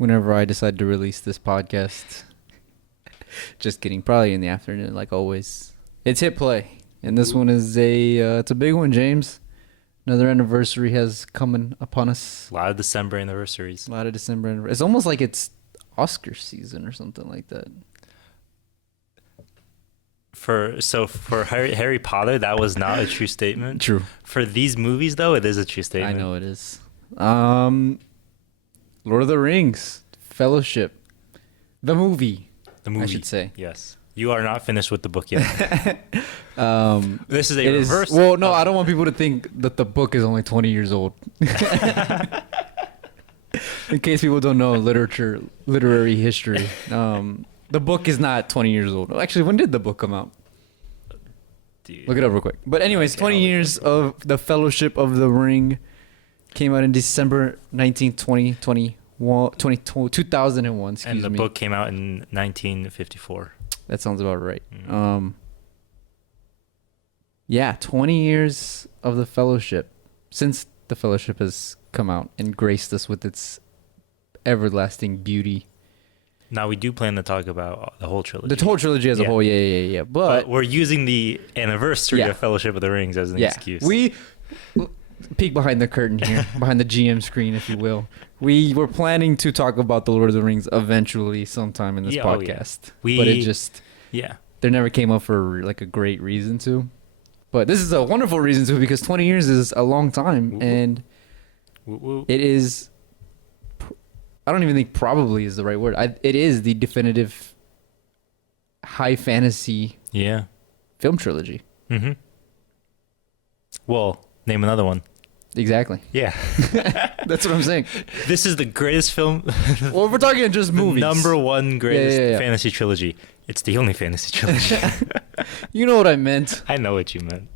whenever I decide to release this podcast. Just kidding. Probably in the afternoon, like always. It's hit play, and this one is it's a big one, James. Another anniversary has coming upon us. A lot of December anniversaries. It's almost like it's Oscar season or something like that. For Harry Potter, that was not a true statement. True. For these movies, though, it is a true statement. I know it is. Lord of the Rings, Fellowship, the movie. The movie, I should say. Yes. You are not finished with the book yet. This is a reverse. Well, no, I don't want people to think that the book is only 20 years old. In case people don't know literary history. The book is not 20 years old. Actually, when did the book come out? Dude. Look it up real quick. But anyways, 20 years of the Fellowship of the Ring came out in December 2001. And the book came out in 1954. That sounds about right. Mm. Yeah, 20 years of the Fellowship. Since the Fellowship has come out and graced us with its everlasting beauty. Now, we do plan to talk about the whole trilogy. The whole trilogy as a whole, yeah. But we're using the anniversary of Fellowship of the Rings as an excuse. We peek behind the curtain here, behind the GM screen, if you will. We were planning to talk about the Lord of the Rings eventually sometime in this podcast. But it just... Yeah. There never came up for like a great reason to. But this is a wonderful reason to, because 20 years is a long time. And it is... I don't even think probably is the right word. It is the definitive high fantasy film trilogy. Mm-hmm. Well, name another one. Exactly. Yeah. That's what I'm saying. This is the greatest film. Well, if we're talking just movies. Number one greatest fantasy trilogy. It's the only fantasy trilogy. You know what I meant. I know what you meant.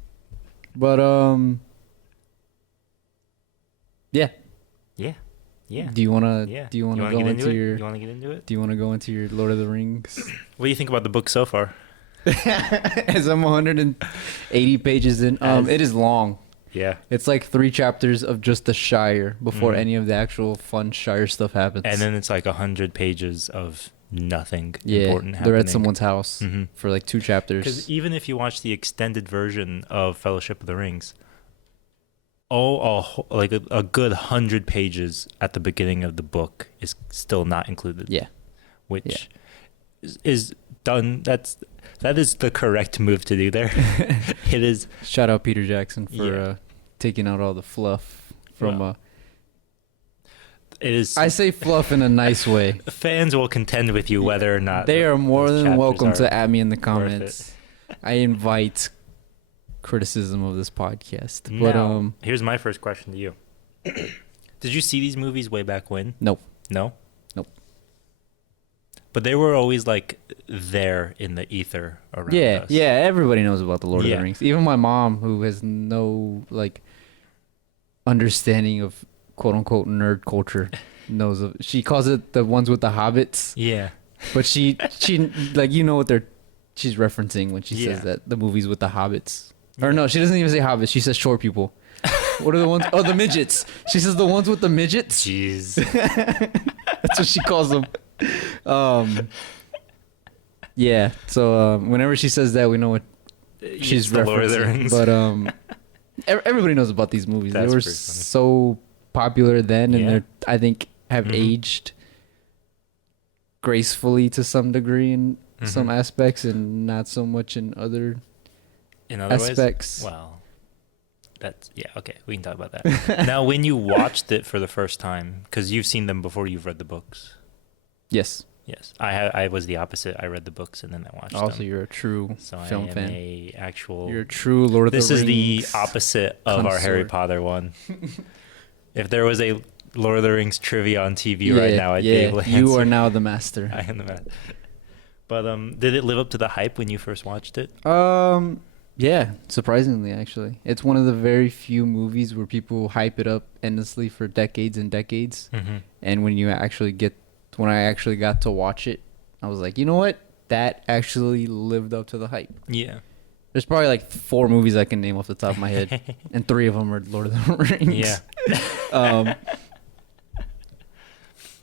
But, yeah. Yeah. Yeah. Do you want to go into your... You want to get into it? Do you want to go into your Lord of the Rings? What do you think about the book so far? As I'm 180 pages in. It is long. Yeah. It's like 3 chapters of just the Shire before any of the actual fun Shire stuff happens. And then it's like 100 pages of nothing important happening. They're at someone's house for like 2 chapters. Because even if you watch the extended version of Fellowship of the Rings, like a good 100 pages at the beginning of the book is still not included. Yeah. Which is done. That is the correct move to do there. It is. Shout out Peter Jackson for taking out all the fluff from... it is. I say fluff in a nice way. Fans will contend with you whether or not they are more than welcome to at me in the comments. I invite criticism of this podcast. Now, here's my first question to you. Did you see these movies way back when? No. No? Nope. But they were always like there in the ether around us. Yeah, everybody knows about the Lord of the Rings. Even my mom, who has no like understanding of quote unquote nerd culture, knows of. She calls it the ones with the hobbits. Yeah. But she like, you know what she's referencing when she says that, the movies with the hobbits. Or no, she doesn't even say hobbits. She says short people. What are the ones? Oh, the midgets. She says the ones with the midgets. Jeez. That's what she calls them. Yeah. So whenever she says that, we know what she's referencing. Lord of the Rings. But everybody knows about these movies. They were so popular then, and they're, I think, have aged gracefully to some degree in some aspects, and not so much in other aspects. Ways? Well, that's okay. We can talk about that. Now, when you watched it for the first time, because you've seen them before, you've read the books. Yes. I was the opposite. I read the books and then I watched them. Also, you're a true film fan. You're a true Lord of the Rings. This is the opposite of our Harry Potter one. If there was a Lord of the Rings trivia on TV right now, I'd be able to answer. You are now the master. I am the master. But did it live up to the hype when you first watched it? Yeah, surprisingly, actually. It's one of the very few movies where people hype it up endlessly for decades and decades. And when I actually got to watch it, I was like, you know what? That actually lived up to the hype. Yeah. There's probably like 4 movies I can name off the top of my head, and 3 of them are Lord of the Rings. Yeah.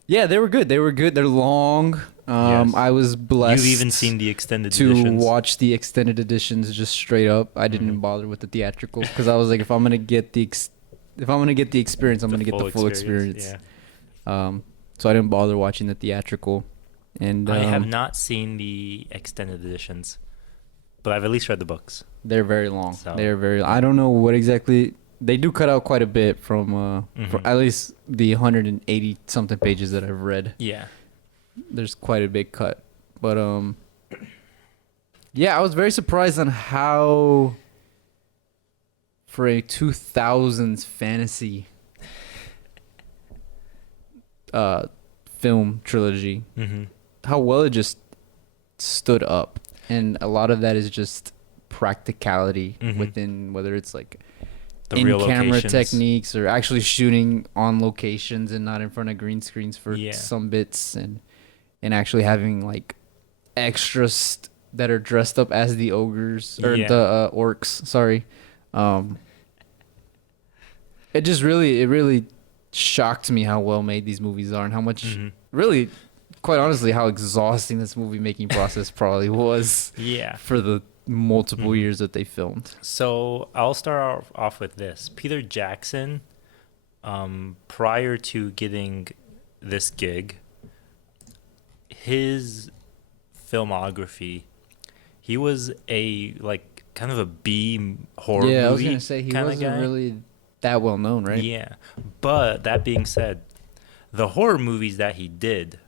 Yeah, they were good. They were good. They're long. Yes. I was blessed. You've even seen the extended to editions. watch the extended editions just straight up. I didn't bother with the theatrical because I was like, if I'm gonna get the experience, I'm gonna get the full experience. Yeah. So I didn't bother watching the theatrical. And I have not seen the extended editions, but I've at least read the books. They're very long. So. I don't know what exactly. They do cut out quite a bit from at least the 180 something pages that I've read. Yeah. There's quite a big cut. But yeah, I was very surprised on how for a 2000s fantasy film trilogy, how well it just stood up. And a lot of that is just practicality within, whether it's like the in-camera techniques or actually shooting on locations and not in front of green screens for some bits, and actually having like extras that are dressed up as the ogres or the orcs. Sorry. It just really shocked me how well made these movies are and how much really, quite honestly, how exhausting this movie making process probably was. Yeah. For the multiple years that they filmed. So I'll start off with this. Peter Jackson, prior to getting this gig, his filmography, he was a like kind of a B horror movie. Yeah, I was gonna say he wasn't really that well known, right? Yeah, but that being said, the horror movies that he did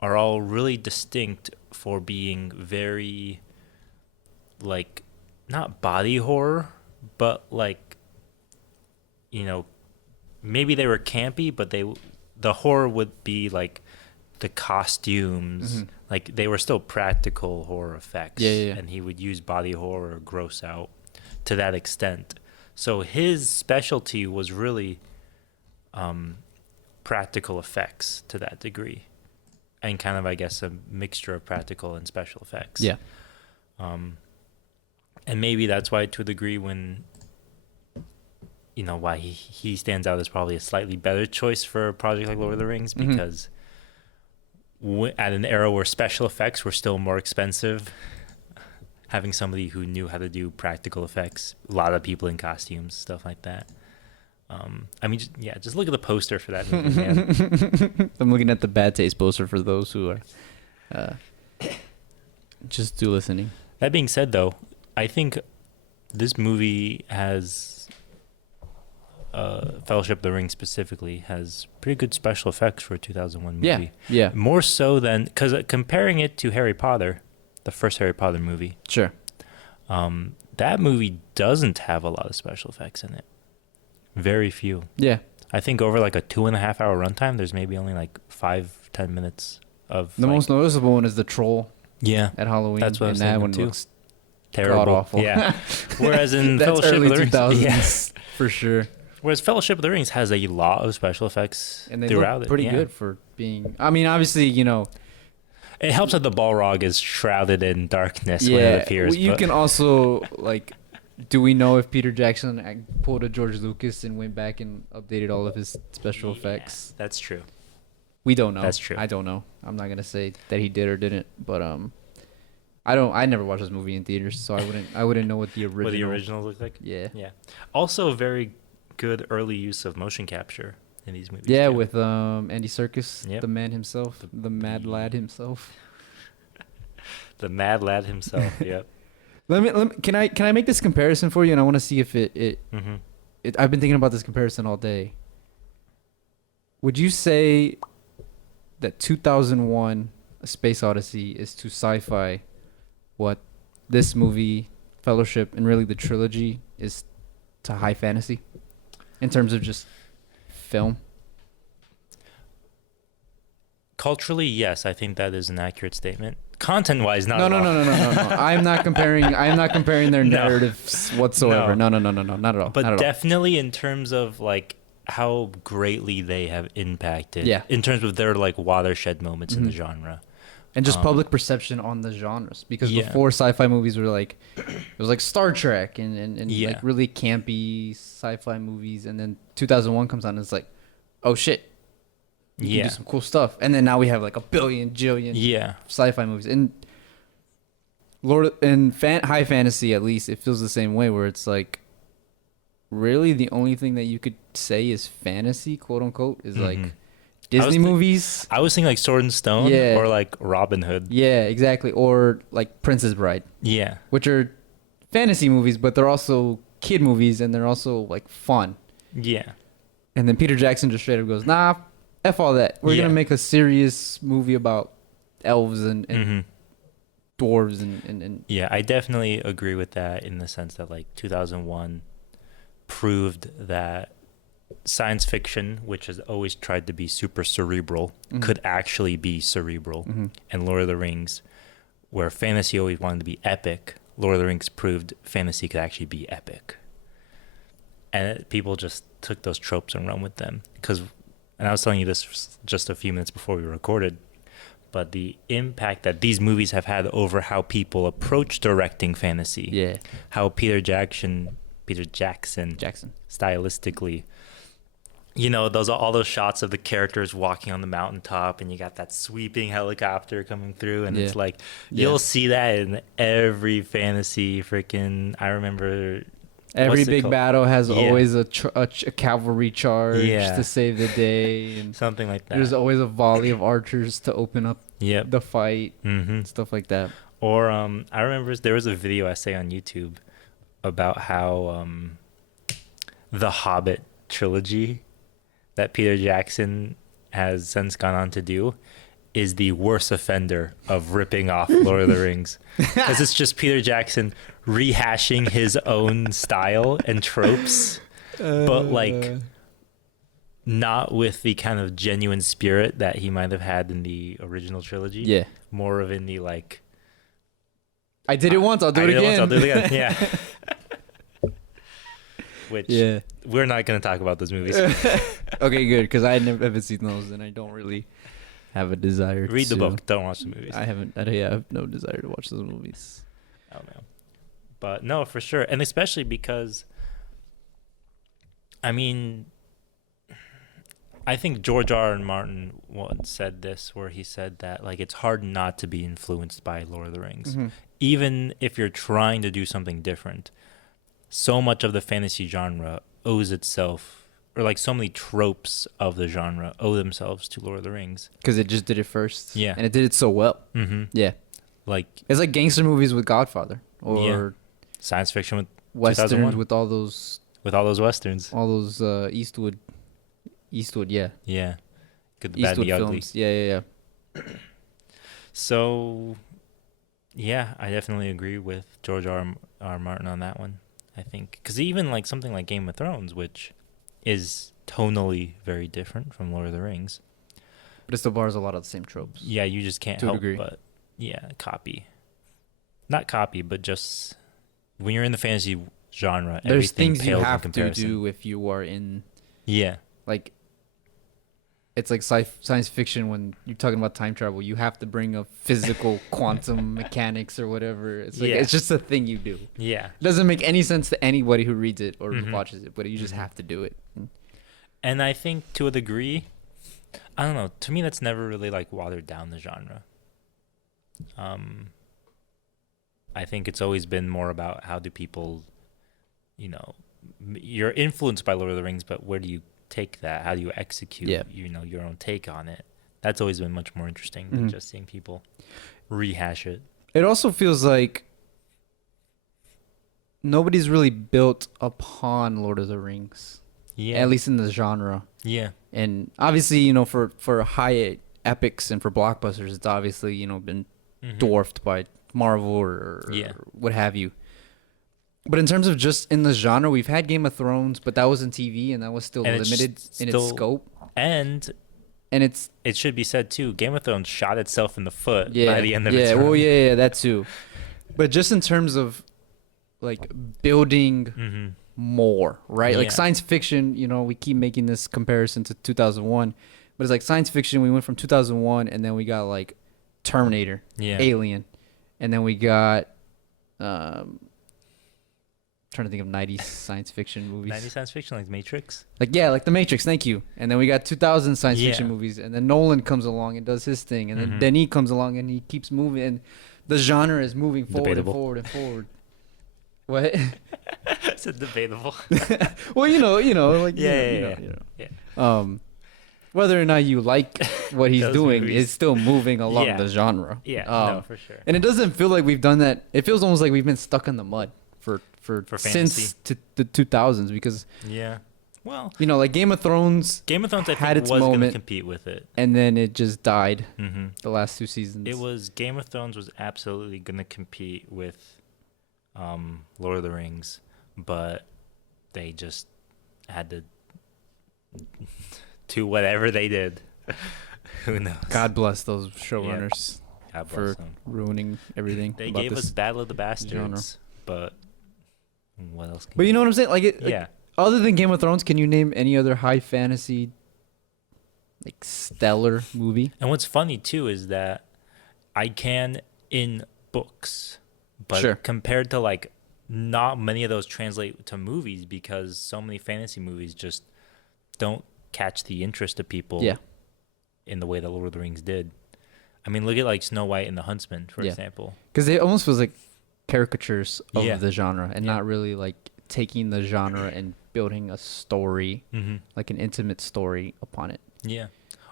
are all really distinct for being very, like, not body horror, but like, you know, maybe they were campy, but the horror would be like the costumes, like they were still practical horror effects, and he would use body horror or gross out to that extent. So his specialty was really practical effects to that degree, and kind of, I guess, a mixture of practical and special effects. Yeah. And maybe that's why, to a degree, when, you know, why he stands out as probably a slightly better choice for a project like Lord of the Rings, because at an era where special effects were still more expensive, having somebody who knew how to do practical effects, a lot of people in costumes, stuff like that. I mean, just look at the poster for that movie, man. I'm looking at the Bad Taste poster for those who are just listening. That being said, though, I think this movie has, Fellowship of the Ring specifically, has pretty good special effects for a 2001 movie. Yeah. More so than, because comparing it to Harry Potter, the first Harry Potter movie. Sure. That movie doesn't have a lot of special effects in it. Very few. Yeah. I think over like a 2.5 hour runtime, there's maybe only like 5-10 minutes of. The most noticeable one is the troll. Yeah. At Halloween. That's what I was thinking thinking too. Looks terrible. awful. Yeah. Whereas in that's Fellowship early of the Rings, 2000s for sure. Whereas Fellowship of the Rings has a lot of special effects and they throughout look it. pretty good for being. I mean, obviously, you know. It helps that the Balrog is shrouded in darkness when it appears. Well, you can also, like, do we know if Peter Jackson pulled a George Lucas and went back and updated all of his special effects? That's true. We don't know. That's true. I don't know. I'm not gonna say that he did or didn't, but I never watched this movie in theaters, so I wouldn't know what the original. What the original looked like. Yeah. Also, very good early use of motion capture in these movies. Yeah, too. with Andy Serkis, Yep. the man himself, the mad lad himself. The mad lad himself. Yep. Let me. Can I make this comparison for you? And I want to see if it. I've been thinking about this comparison all day. Would you say that 2001: A Space Odyssey is to sci-fi what this movie, Fellowship, and really the trilogy is to high fantasy, in terms of just film? Culturally, yes, I think that is an accurate statement. Content-wise, not No. at all. I'm not comparing their narratives whatsoever. No, not at all. But not at definitely in terms of like how greatly they have impacted. Yeah. In terms of their like watershed moments in the genre. And just public perception on the genres, because Yeah. before sci-fi movies were like, it was like Star Trek and Yeah. like really campy sci-fi movies, and then 2001 comes on and it's like, oh shit, You can do some cool stuff. And then now we have like a billion, jillion sci-fi movies. And high fantasy, at least, it feels the same way, where it's like, really the only thing that you could say is fantasy, quote unquote, is like Disney movies. I was thinking like Sword and Stone or like Robin Hood. Yeah, exactly. Or like Princess Bride. Yeah. Which are fantasy movies, but they're also kid movies and they're also like fun. Yeah. And then Peter Jackson just straight up goes, nah, F all that. We're going to make a serious movie about elves and dwarves and... Yeah, I definitely agree with that in the sense that like 2001 proved that science fiction, which has always tried to be super cerebral, could actually be cerebral. And Lord of the Rings, where fantasy always wanted to be epic, Lord of the Rings proved fantasy could actually be epic. And people just took those tropes and run with them. And I was telling you this just a few minutes before we recorded, but the impact that these movies have had over how people approach directing fantasy, how Peter Jackson stylistically, you know, all those shots of the characters walking on the mountaintop and you got that sweeping helicopter coming through, and it's like you'll see that in every fantasy freaking... I remember every big battle has always a cavalry charge to save the day, and something like that. There's always a volley of archers to open up the fight, stuff like that. Or I remember there was a video essay on YouTube about how the Hobbit trilogy that Peter Jackson has since gone on to do is the worst offender of ripping off Lord of the Rings, because it's just Peter Jackson rehashing his own style and tropes, but like not with the kind of genuine spirit that he might have had in the original trilogy. Yeah, more of in the like, I did it once, I'll do it again. Yeah. Which we're not going to talk about those movies. Okay, good, because I haven't seen those and I don't really have a desire to. Read the book, don't watch the movies. I have no desire to watch those movies. Oh no. But no, for sure. And especially because, I mean, I think George R. R. Martin once said this, where he said that like it's hard not to be influenced by Lord of the Rings. Even if you're trying to do something different. So much of the fantasy genre owes itself, or like so many tropes of the genre owe themselves to Lord of the Rings. Because it just did it first. Yeah. And it did it so well. Yeah. Like, it's like gangster movies with Godfather. Or science fiction with Westerns with all those... With all those Westerns. All those Eastwood, yeah. Yeah. Good, the Eastwood bad, and the ugly. films. Yeah. So, yeah, I definitely agree with George R. R. Martin on that one. I think, because even like something like Game of Thrones, which is tonally very different from Lord of the Rings, but it still borrows a lot of the same tropes. Yeah, you just can't help but copy. Not copy, but just when you're in the fantasy genre, there's things you have to do if you are in. Yeah, like it's like science fiction. When you're talking about time travel, you have to bring up physical quantum mechanics or whatever. It's like it's just a thing you do. Yeah, it doesn't make any sense to anybody who reads it or watches it, but you just have to do it. And I think to a degree, I don't know. To me, that's never really like watered down the genre. I think it's always been more about how do people, you know, you're influenced by Lord of the Rings, but where do you take that? How do you execute your own take on it? That's always been much more interesting than just seeing people rehash it. It also feels like nobody's really built upon Lord of the Rings. Yeah, at least in the genre. Yeah, and obviously, you know, for high epics and for blockbusters, it's obviously, you know, been dwarfed by Marvel or what have you. But in terms of just in the genre, we've had Game of Thrones, but that was in TV and that was still limited in its scope. And it should be said too, Game of Thrones shot itself in the foot by the end of its run. Yeah, that too. But just in terms of like building more, right? Like science fiction, you know, we keep making this comparison to 2001, but it's like science fiction, we went from 2001 and then we got like Terminator, Alien, and then we got trying to think of 90s science fiction movies. 90 science fiction, like Matrix. Like The Matrix. Thank you. And then we got 2000 science fiction Yeah. movies, and then Nolan comes along and does his thing, and then Denis comes along and he keeps moving, and the genre is moving forward Debatable. and forward and forward. What? It's debatable. Well, like Yeah. whether or not you like what he's Those doing, movies. it's still moving along Yeah. the genre. Yeah, no, for sure. And it doesn't feel like we've done that. It feels almost like we've been stuck in the mud for since the 2000s, because Yeah. Well, like Game of Thrones Game of Thrones, I had think, its was going to moment, compete with it. and then it just died Mm-hmm. the last 2 seasons. It was Game of Thrones was absolutely going to compete with Lord of the Rings, but they just had to do whatever they did. Who knows? God bless those showrunners God for bless them. ruining everything. They about gave this us Battle of the Bastards, genre. but what else? But you know what I'm saying? Like, Yeah. Other than Game of Thrones, can you name any other high fantasy, like, stellar movie? And what's funny too is that I can in books, but Sure. compared to like not many of those translate to movies because so many fantasy movies just don't catch the interest of people Yeah. in the way that Lord of the Rings did. I mean, look at like Snow White and the Huntsman, for Yeah. example. Because it almost feels like caricatures of Yeah. the genre, and Yeah. not really like taking the genre and building a story, Mm-hmm. like an intimate story upon it. Yeah,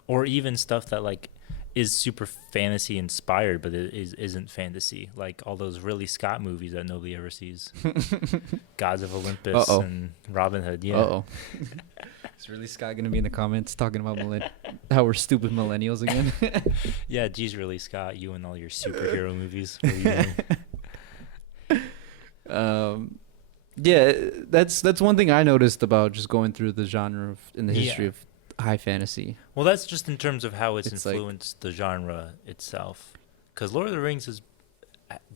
or even stuff that like is super fantasy inspired, but it isn't fantasy. Like all those Ridley Scott movies that nobody ever sees, Gods of Olympus Uh-oh. and Robin Hood. Yeah. Uh-oh. Is really Scott going to be in the comments talking about how we're stupid millennials again? Yeah, geez, Ridley Scott, you and all your superhero movies. What are you doing? Yeah, that's one thing I noticed about just going through the genre in the history Yeah. of high fantasy. Well, that's just in terms of how it's It's like- influenced the genre itself. Because Lord of the Rings has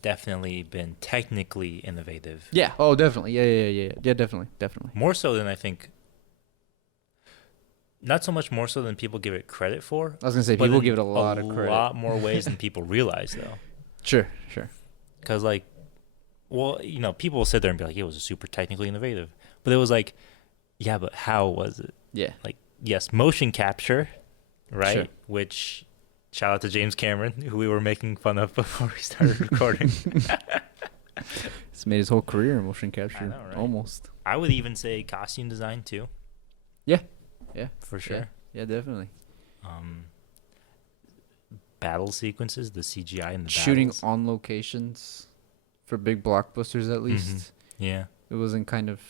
definitely been technically innovative. Yeah. Oh, definitely. Yeah. Definitely. More so than I think. Not so much more so than people give it credit for. I was gonna say but people in give it a lot of credit. A lot more ways than people realize, though. Sure. Because, like, well, people will sit there and be like, it was super technically innovative. But it was like, yeah, but how was it? Yeah. Like, yes, motion capture, right? Sure. Which, shout out to James Cameron, who we were making fun of before we started recording. It's made his whole career in motion capture. I know, right? Almost. I would even say costume design, too. Yeah. For sure. Yeah, definitely. Battle sequences, the CGI and the Shooting battles. on locations for big blockbusters, at least. Yeah. It wasn't kind of.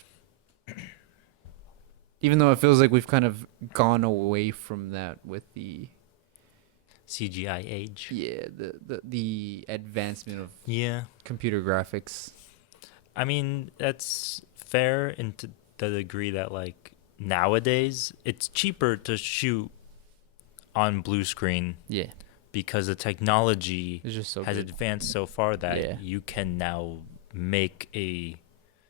Even though it feels like we've kind of gone away from that with the CGI age. the advancement of Yeah. computer graphics. I mean, that's fair in to the degree that, like, nowadays it's cheaper to shoot on blue screen Yeah, because the technology it's just so has good. advanced so far that Yeah. you can now make a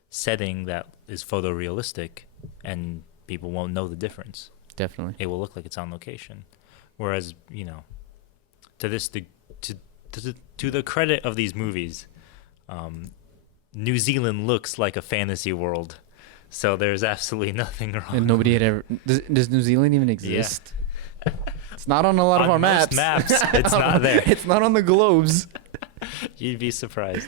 setting that is photorealistic and people won't know the difference. Definitely. It will look like it's on location. Whereas, to the credit of these movies, New Zealand looks like a fantasy world. So there's absolutely nothing wrong. And nobody had ever. Does New Zealand even exist? It's not on a lot of On our most maps. it's not there. It's not on the globes. You'd be surprised.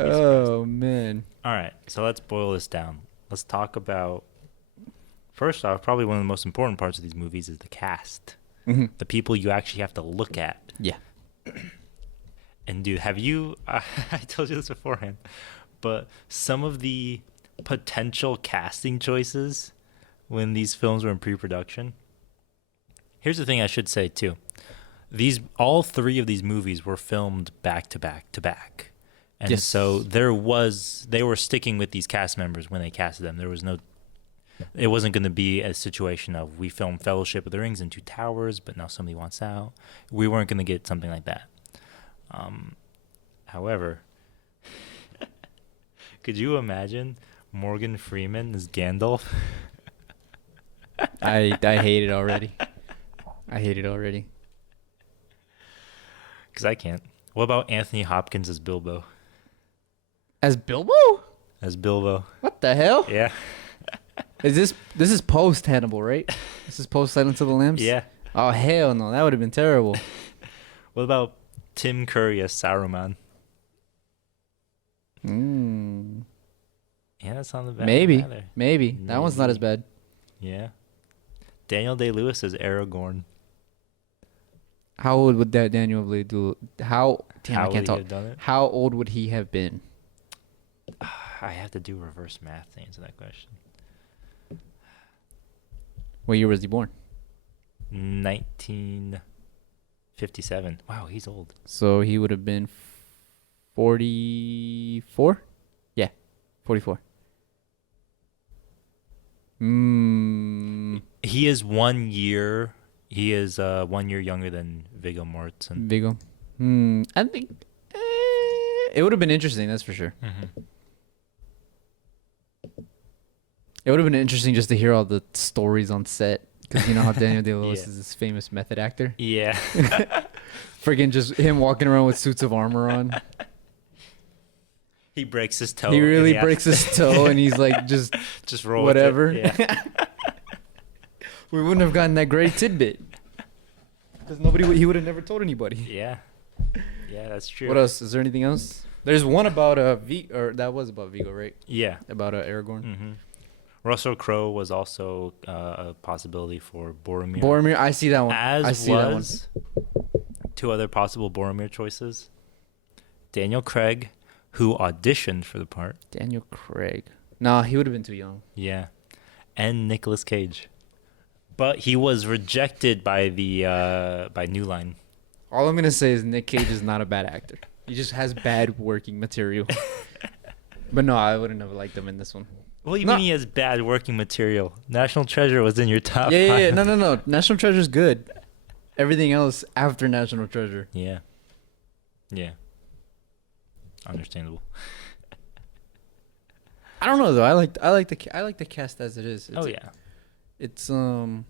Oh man. All right, so let's boil this down. Let's talk about, first off, probably one of the most important parts of these movies is the cast. Mm-hmm. The people you actually have to look at. Yeah. And dude, have you, I told you this beforehand, but some of the potential casting choices when these films were in pre-production. Here's the thing I should say too. All three of these movies were filmed back to back to back. And Yes. so they were sticking with these cast members when they casted them. It wasn't going to be a situation of we filmed Fellowship of the Rings and Two Towers, but now somebody wants out. We weren't going to get something like that. However, could you imagine Morgan Freeman as Gandalf? I hate it already. Because I can't. What about Anthony Hopkins as Bilbo? As Bilbo? as Bilbo. What the hell? Yeah. This is post Hannibal, right? This is post Silence of the Lambs? Yeah. Oh, hell no. That would have been terrible. What about Tim Curry as Saruman? Yeah, that's not the bad Maybe. one either. Maybe. That one's not as bad. Yeah. Daniel Day-Lewis as Aragorn. How old would that Daniel Blade do? How? Damn, How I would can't he talk. have done it? How old would he have been? I have to do reverse math to answer that question. What year was he born? 1957. Wow, he's old. So he would have been 44? Yeah, 44. He is 1 year. He is 1 year younger than Viggo Mortensen. Viggo. I think it would have been interesting, that's for sure. It would have been interesting just to hear all the stories on set. Because you know how Daniel Day-Lewis is this famous method actor? Yeah. Friggin' just him walking around with suits of armor on. He breaks his toe. He really breaks his toe and he's like, just roll whatever. With it. Yeah. We wouldn't have gotten that great tidbit. Because he would have never told anybody. Yeah. Yeah, that's true. What else? Is there anything else? There's one about that was about Viggo, right? Yeah. About Aragorn. Russell Crowe was also a possibility for Boromir. Boromir, I see that one. I see that one. Two other possible Boromir choices. Daniel Craig, who auditioned for the part. Daniel Craig. No, he would have been too young. Yeah. And Nicolas Cage. But he was rejected by by New Line. All I'm going to say is Nick Cage is not a bad actor. He just has bad working material. But no, I wouldn't have liked him in this one. What do you mean he has bad working material? National Treasure was in your top Yeah. five. No. National Treasure's good. Everything else after National Treasure. Yeah. Yeah. Understandable. I don't know though. I like the cast as it is. It's not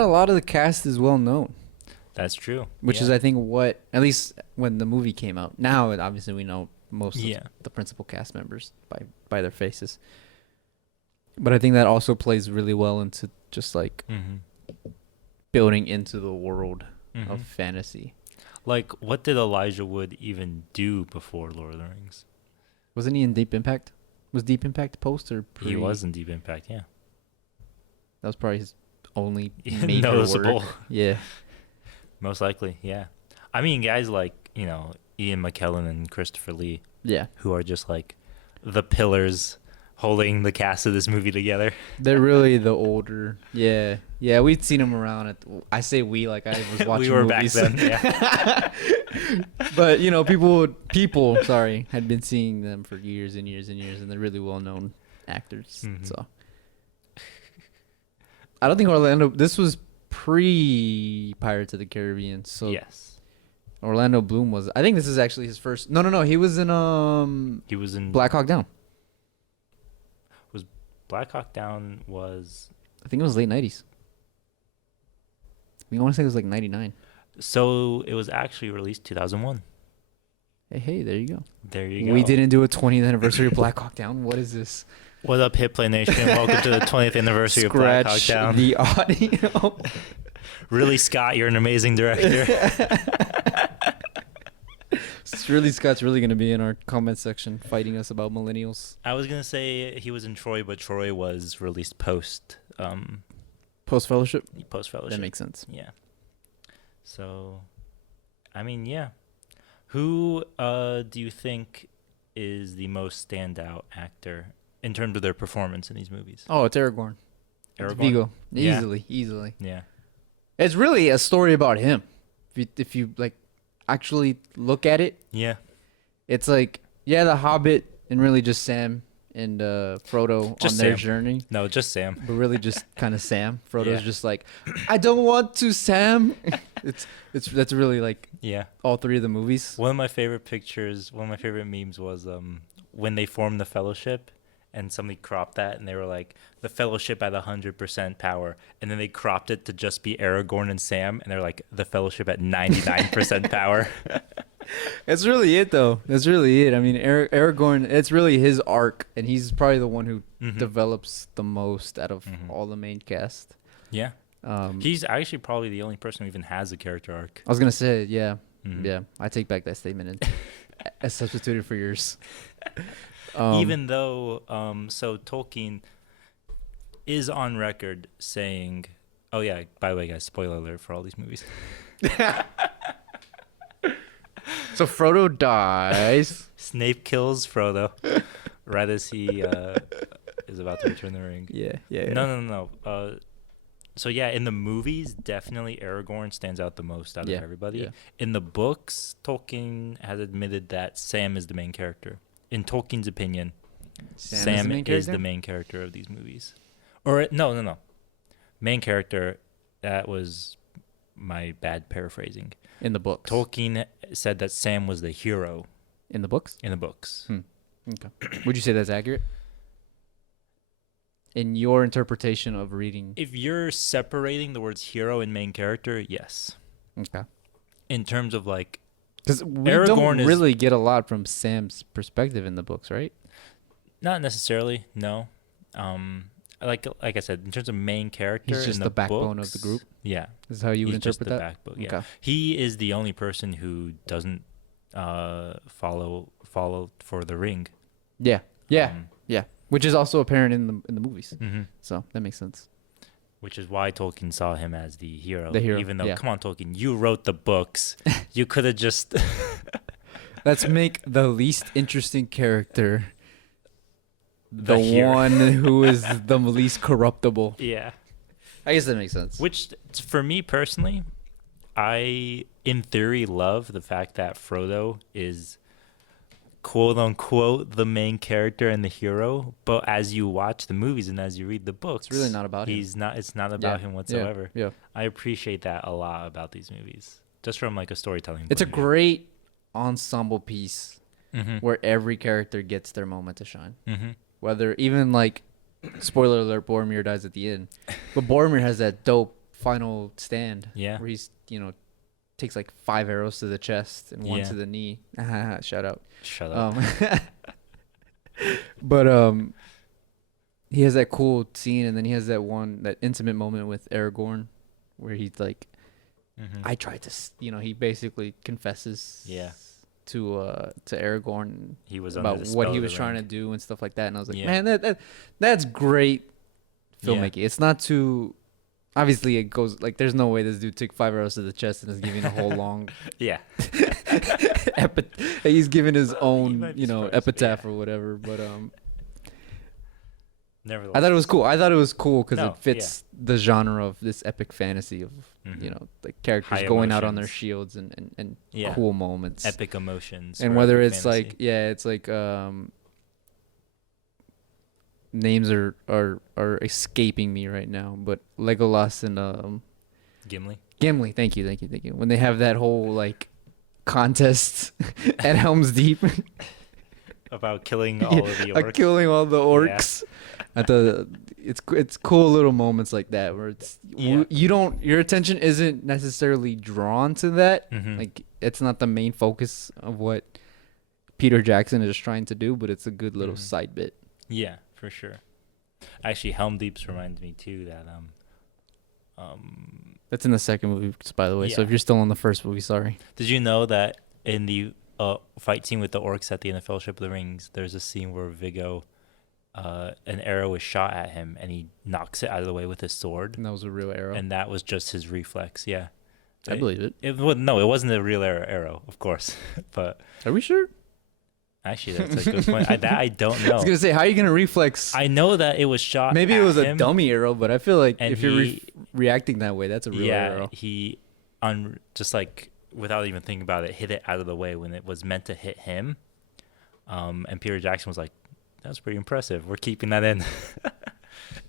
a lot of the cast is well known. That's true. Which is I think what at least when the movie came out. Now obviously we know most of the principal cast members by their faces. But I think that also plays really well into just like building into the world of fantasy. Like, what did Elijah Wood even do before Lord of the Rings? Wasn't he in Deep Impact? Was Deep Impact post or pre? He was in Deep Impact, yeah. That was probably his only major noticeable. work. Yeah. Most likely, yeah. I mean, guys like, Ian McKellen and Christopher Lee. Yeah. Who are just like the pillars holding the cast of this movie together. They're really the older. Yeah. Yeah, we'd seen them around. I say we like I was watching we were movies. back then, yeah. But, people, had been seeing them for years and years and years, and they're really well-known actors. So I don't think this was pre-Pirates of the Caribbean. So yes. Orlando Bloom was. I think this is actually his first. No. He was in Black Hawk Down. Was Black Hawk Down was? I think it was late 90s. I want to say it was like 99. So it was actually released 2001. Hey, there you go. There you go. We didn't do a 20th anniversary of Black Hawk Down. What is this? What up, Hit Play Nation? Welcome to the 20th anniversary of Black Hawk Down. Scratch the audio. Really, Scott, you're an amazing director. Really, Scott's really going to be in our comment section fighting us about millennials. I was going to say he was in Troy, but Troy was released post Post-fellowship? Post-fellowship. That makes sense. Yeah. So, I mean, yeah. Who do you think is the most standout actor in terms of their performance in these movies? Oh, it's Aragorn. It's Viggo. Easily. Yeah. It's really a story about him. If you like actually look at it. Yeah. It's like, the Hobbit and really just Sam and Frodo just on their Sam. journey. No, just Sam. But really just kind of Sam. Frodo's just like, I don't want to, Sam. That's really like all three of the movies. One of my favorite memes was when they formed the Fellowship and somebody cropped that and they were like, the Fellowship at 100% power. And then they cropped it to just be Aragorn and Sam and they're like, the Fellowship at 99% power. That's really it, though. That's really it. I mean, Aragorn, it's really his arc, and he's probably the one who develops the most out of all the main cast. Yeah. He's actually probably the only person who even has a character arc. I was going to say, yeah. Yeah, I take back that statement and substitute it for yours. Even though, so Tolkien is on record saying, oh, yeah, by the way, guys, spoiler alert for all these movies. So Frodo dies. Snape kills Frodo right as he is about to return the ring. Yeah. No. So yeah, in the movies, definitely Aragorn stands out the most out of everybody. Yeah. In the books, Tolkien has admitted that Sam is the main character. In Tolkien's opinion, Sam is the main character of these movies. Or no. Main character, that was my bad paraphrasing. In the books. Tolkien said that Sam was the hero. In the books? In the books. Okay. Would you say that's accurate? In your interpretation of reading? If you're separating the words hero and main character, yes. Okay. In terms of like... Because we don't really get a lot from Sam's perspective in the books, right? Not necessarily, no. Like I said, in terms of main character, he's just in the backbone of the group. Yeah, this is how you would interpret that. Backbone, yeah. Okay. He is the only person who doesn't follow for the ring. Yeah. Which is also apparent in the movies. So that makes sense. Which is why Tolkien saw him as the hero. Even though, come on, Tolkien, you wrote the books. You could have just. Let's make the least interesting character the one who is the least corruptible. Yeah. I guess that makes sense. Which, for me personally, I, in theory, love the fact that Frodo is, quote unquote, the main character and the hero. But as you watch the movies and as you read the books, it's really not about him. It's not about him whatsoever. Yeah. I appreciate that a lot about these movies. Just from like a storytelling point It's a of view. great ensemble piece where every character gets their moment to shine. Whether even like, spoiler alert, Boromir dies at the end, but Boromir has that dope final stand. Yeah, where he's takes like 5 arrows to the chest and 1 to the knee. Shut up. But he has that cool scene, and then he has that intimate moment with Aragorn, where he's like, I tried to, he basically confesses. Yeah. To Aragorn, he was about what he was trying to do and stuff like that, and I was like, man, that's great filmmaking. It's not too obviously it goes like there's no way this dude took 5 arrows to the chest and is giving a whole long he's giving his own epitaph or whatever, but nevertheless, I thought it was cool because it fits the genre of this epic fantasy of like characters high going emotions. out on their shields and cool moments, epic emotions, and whether it's fantasy. it's like names are escaping me right now, but Legolas and Gimli, thank you, when they have that whole like contest at Helm's Deep about killing all of the orcs. Killing all the orcs. It's cool little moments like that where it's your attention isn't necessarily drawn to that. Like it's not the main focus of what Peter Jackson is trying to do, but it's a good little side bit. Yeah, for sure. Actually, Helm Deeps reminds me too that that's in the second movie, by the way. So if you're still on the first movie, sorry. Did you know that in the fight scene with the orcs at the end of Fellowship of the Rings, there's a scene where Viggo, an arrow is shot at him and he knocks it out of the way with his sword. And that was a real arrow. And that was just his reflex. Yeah, I believe it. It wasn't a real arrow, of course. But are we sure? Actually, that's a good point. I don't know. I was gonna say, how are you gonna reflex? I know that it was shot. Maybe it was a dummy arrow, but I feel like if you're reacting that way, that's a real arrow. He just like without even thinking about it, hit it out of the way when it was meant to hit him. And Peter Jackson was like, "That's pretty impressive. We're keeping that in."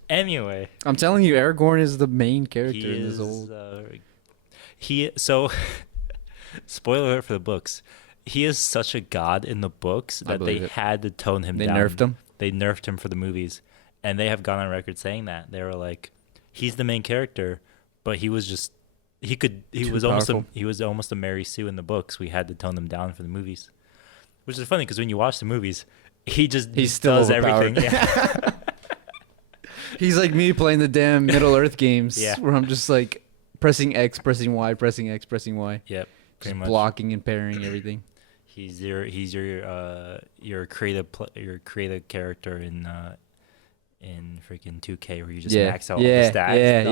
Anyway, I'm telling you, Aragorn is the main character in this old. Spoiler alert for the books. He is such a god in the books that they had to tone him down. They nerfed him? They nerfed him for the movies. And they have gone on record saying that. They were like, he's the main character, but he was just He Too was powerful. almost a Mary Sue in the books. We had to tone him down for the movies, which is funny because when you watch the movies, he still does everything. overpowered. Yeah. He's like me playing the damn Middle Earth games, Yeah. where I'm just like pressing X, pressing Y, pressing X, pressing Y, Yep. Pretty just much. blocking and parrying everything. He's your creative character in freaking 2K where you just max out all the stats.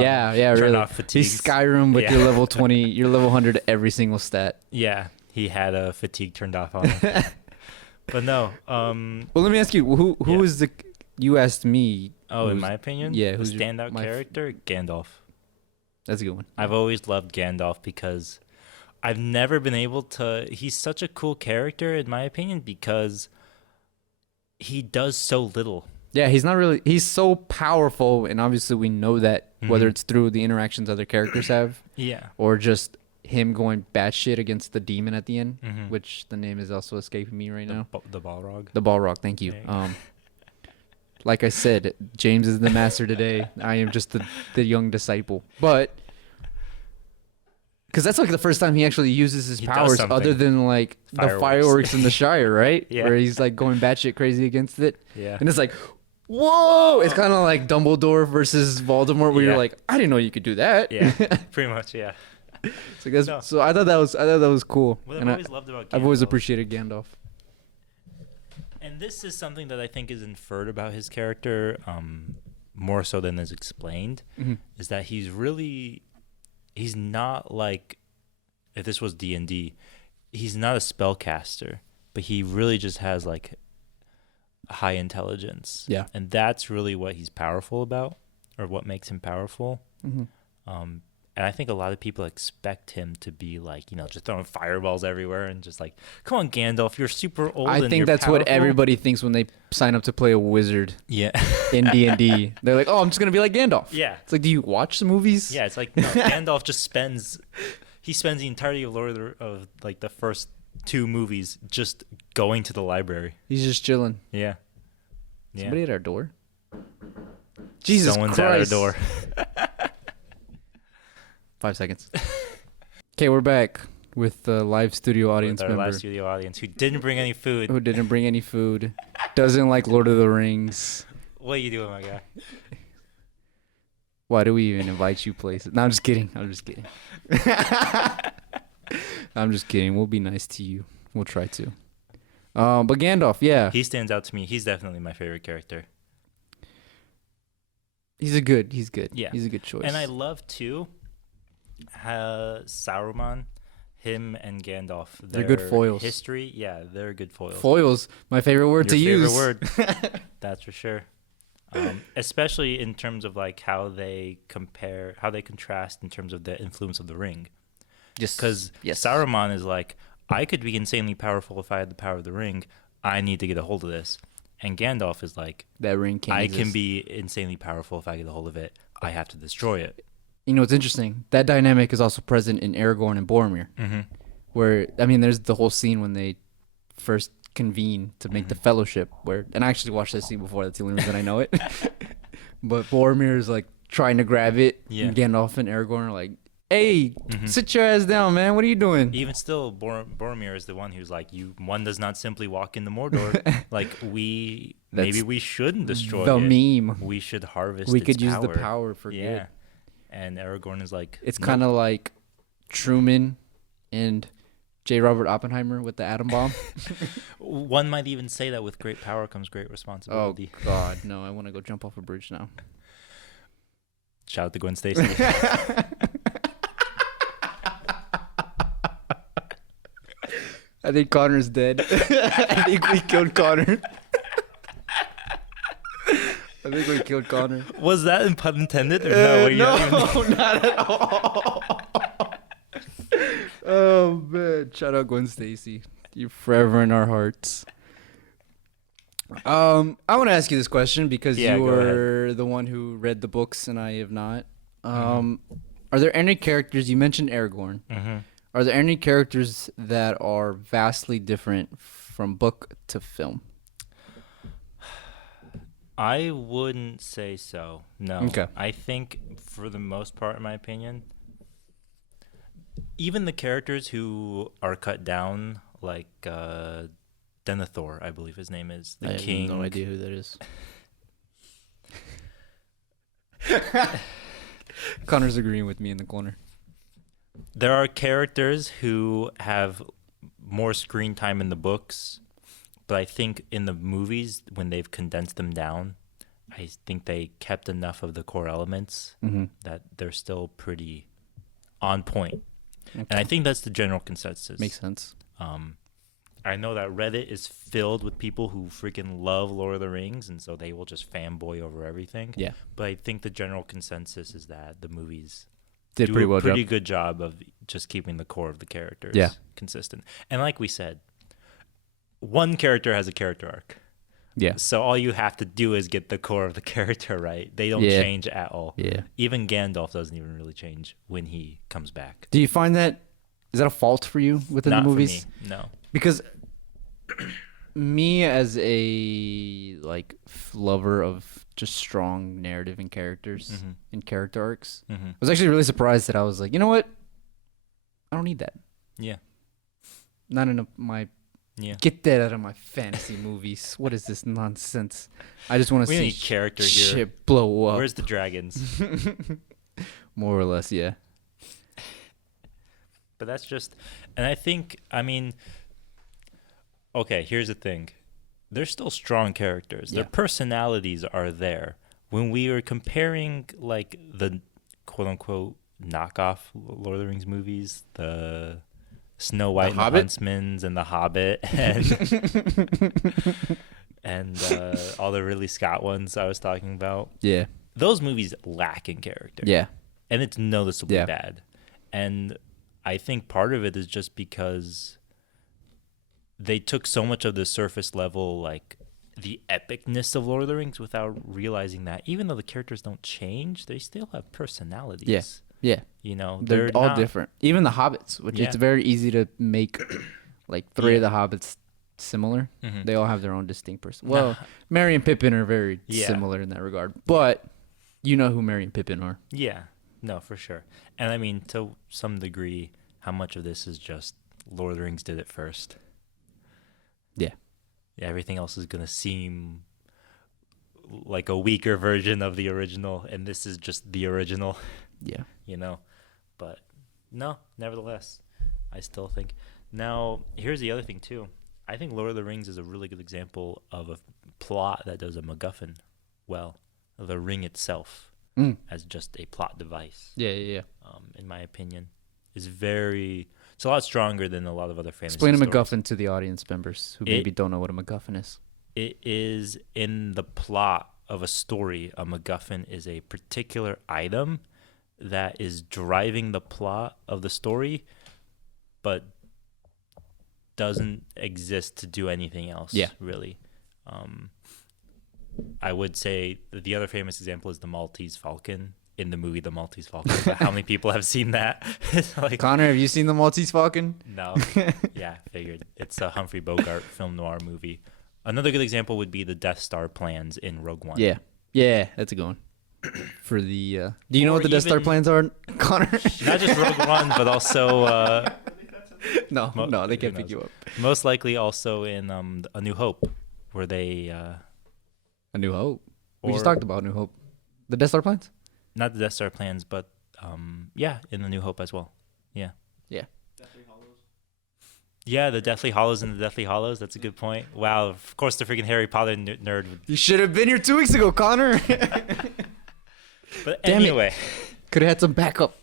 Yeah, Turn really. off fatigue. He's Skyrim with Yeah. your level 20, your level 100 every single stat. Yeah, he had a fatigue turned off on him. But no. Well, let me ask you, who Yeah. is the? You asked me. Oh, in who's- my opinion, yeah, the who's your- standout character, Gandalf. That's a good one. I've always loved Gandalf because I've never been able to. He's such a cool character, in my opinion, because he does so little. Yeah, he's not really. He's so powerful, and obviously we know that whether Mhm. it's through the interactions other characters have, Yeah. or just him going batshit against the demon at the end, Mhm. which the name is also escaping me right now. The Balrog. The Balrog. Thank you. There you go. Like I said, James is the master today. I am just the young disciple. But because that's like the first time he actually uses his He does powers, something. other than like the Fireworks. fireworks in the Shire, right? Yeah. Where he's like going batshit crazy against it, Yeah. and it's like, whoa! It's kind of like Dumbledore versus Voldemort, where Yeah. you're like, I didn't know you could do that. Yeah. Pretty much. Yeah. So, I guess, No. so I thought that was cool, What I've and always loved about Gandalf. I've always appreciated Gandalf. And this is something that I think is inferred about his character, more so than is explained, Mhm. is that he's not like, if this was D&D, he's not a spellcaster, but he really just has like high intelligence. Yeah. And that's really what he's powerful about, or what makes him powerful. Mhm. And I think a lot of people expect him to be like, just throwing fireballs everywhere and just like, come on, Gandalf, you're super old. I and think you're that's what powerful." everybody thinks when they sign up to play a wizard Yeah. in D&D. They're like, oh, I'm just gonna be like Gandalf. Yeah. It's like, do you watch the movies? Yeah, it's like no, Gandalf just spends the entirety of of like the first 2 movies just going to the library. He's just chilling. Yeah. Yeah. Somebody at our door. Jesus Someone's Christ. at our door. 5 seconds. Okay, we're back with the live studio audience With our member live studio audience who didn't bring any food. who didn't bring any food, doesn't like Lord of the Rings. What are you doing, my guy? Why do we even invite you places? No, I'm just kidding. I'm just kidding. I'm just kidding. We'll be nice to you. We'll try to. But Gandalf, yeah. He stands out to me. He's definitely my favorite character. He's good. Yeah. He's a good choice. And I love too Saruman, him and Gandalf. They're good their foils. History, yeah, they're good foils. Foils, my favorite word to Your use. favorite word. That's for sure. Especially in terms of like how they contrast in terms of the influence of the ring. Just Because Saruman is like, I could be insanely powerful if I had the power of the ring. I need to get a hold of this. And Gandalf is like, that ring can't I can exist. be insanely powerful if I get a hold of it. I have to destroy it. You know what's interesting? That dynamic is also present in Aragorn and Boromir, Mm-hmm. where I mean, there's the whole scene when they first convene to make the Fellowship. And I actually watched that scene before. That's the only reason I know it. But Boromir is like trying to grab it. Yeah. And Gandalf and Aragorn are like, "Hey, Mhm. sit your ass down, man. What are you doing?" Even still, Boromir is the one who's like, one does not simply walk into Mordor. Like, maybe we shouldn't destroy the it. meme. We should harvest We its could use the power. power for Yeah. good. And Aragorn is like, It's nope. kind of like Truman and J. Robert Oppenheimer with the atom bomb. One might even say that with great power comes great Oh responsibility. God, no! I want to go jump off a bridge now. Shout out to Gwen Stacy. I think Connor's dead. I think we killed Connor. I think we killed Connor. Was that in pun intended or no? Were you not even- No, not at all. Oh man! Shout out Gwen Stacy. You're forever in our hearts. I want to ask you this question because Yeah, you go ahead. were the one who read the books and I have not. Are there any characters you mentioned Aragorn? Mhm. Are there any characters that are vastly different from book to film? I wouldn't say so. No. Okay. I think for the most part, in my opinion, even the characters who are cut down, like Denethor, I believe his name is, the king. I have no idea who that is. Connor's agreeing with me in the corner. There are characters who have more screen time in the books, but I think in the movies, when they've condensed them down, I think they kept enough of the core elements that they're still pretty on point. Okay. And I think that's the general consensus. Makes sense. I know that Reddit is filled with people who freaking love Lord of the Rings, and so they will just fanboy over everything. Yeah. But I think the general consensus is that the movies did do a pretty good job of just keeping the core of the characters consistent. And like we said, one character has a character arc. Yeah. So all you have to do is get the core of the character right. They don't change at all. Yeah. Even Gandalf doesn't even really change when he comes back. Do you find that, is that a fault for you within the movies? For me, no. Because me as a lover of just strong narrative and characters and character arcs, I was actually really surprised that I was like, you know what? I don't need that. Yeah. Not in my... Yeah. Get that out of my fantasy movies. What is this nonsense? I just want to see need character shit here. Blow up. Where's the dragons? More or less, yeah. But that's just... And I think, I mean... Okay, here's the thing. They're still strong characters. Yeah. Their personalities are there. When we were comparing, like, the quote-unquote knockoff Lord of the Rings movies, the Snow White and the Huntsmans and the Hobbit and all the Ridley Scott ones I was talking about. Yeah. Those movies lack in character. Yeah. And it's noticeably bad. And I think part of it is just because they took so much of the surface level, like the epicness of Lord of the Rings, without realizing that even though the characters don't change, they still have personalities. Yeah. Yeah. You know, they're all different. Even the hobbits, which it's very easy to make like three of the hobbits similar. They all have their own distinct person. Well, Merry and Pippin are very similar in that regard. But you know who Merry and Pippin are. Yeah. No, for sure. And I mean, to some degree, how much of this is just Lord of the Rings did it first? Yeah. Everything else is going to seem like a weaker version of the original, and this is just the original. Yeah. You know? But no, nevertheless, I still think. Now, here's the other thing, too. I think Lord of the Rings is a really good example of a plot that does a MacGuffin well. The ring itself as just a plot device. Yeah. In my opinion, is very... It's a lot stronger than a lot of other fantasy Explain a stories. MacGuffin to the audience members who maybe don't know what a MacGuffin is. It is in the plot of a story. A MacGuffin is a particular item that is driving the plot of the story, but doesn't exist to do anything else, really. I would say the other famous example is the Maltese Falcon. In the movie The Maltese Falcon. But how many people have seen that? Like, Connor, have you seen The Maltese Falcon? No. Yeah, figured. It's a Humphrey Bogart film noir movie. Another good example would be the Death Star plans in Rogue One. Yeah, that's a good one. For the do you know what the Death Star plans are, Connor? Not just Rogue One, but also no, they can't pick you up. Most likely also in A New Hope, where they A New Hope. We just talked about New Hope. The Death Star plans? Not the Death Star plans, but in The New Hope as well. Yeah. Deathly Hallows. Yeah, the Deathly Hallows and the Deathly Hallows. That's a good point. Wow, of course the freaking Harry Potter nerd would... You should have been here 2 weeks ago, Connor. But anyway. Could have had some backup.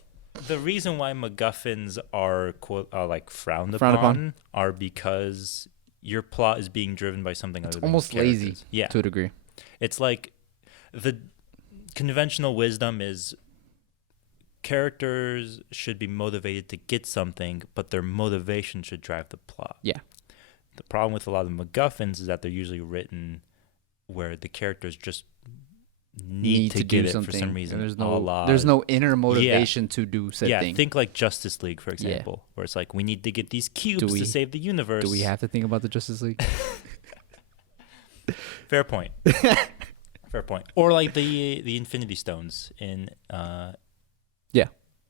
The reason why MacGuffins are like frowned upon are because your plot is being driven by something other than almost lazy to a degree. It's like the conventional wisdom is characters should be motivated to get something, but their motivation should drive the plot. Yeah. The problem with a lot of MacGuffins is that they're usually written where the characters just need to get it for some reason. And there's no inner motivation to do said thing. Yeah, think like Justice League, for example, where it's like, we need to get these cubes to save the universe. Do we have to think about the Justice League? Fair point. Fair point. Or like the Infinity Stones in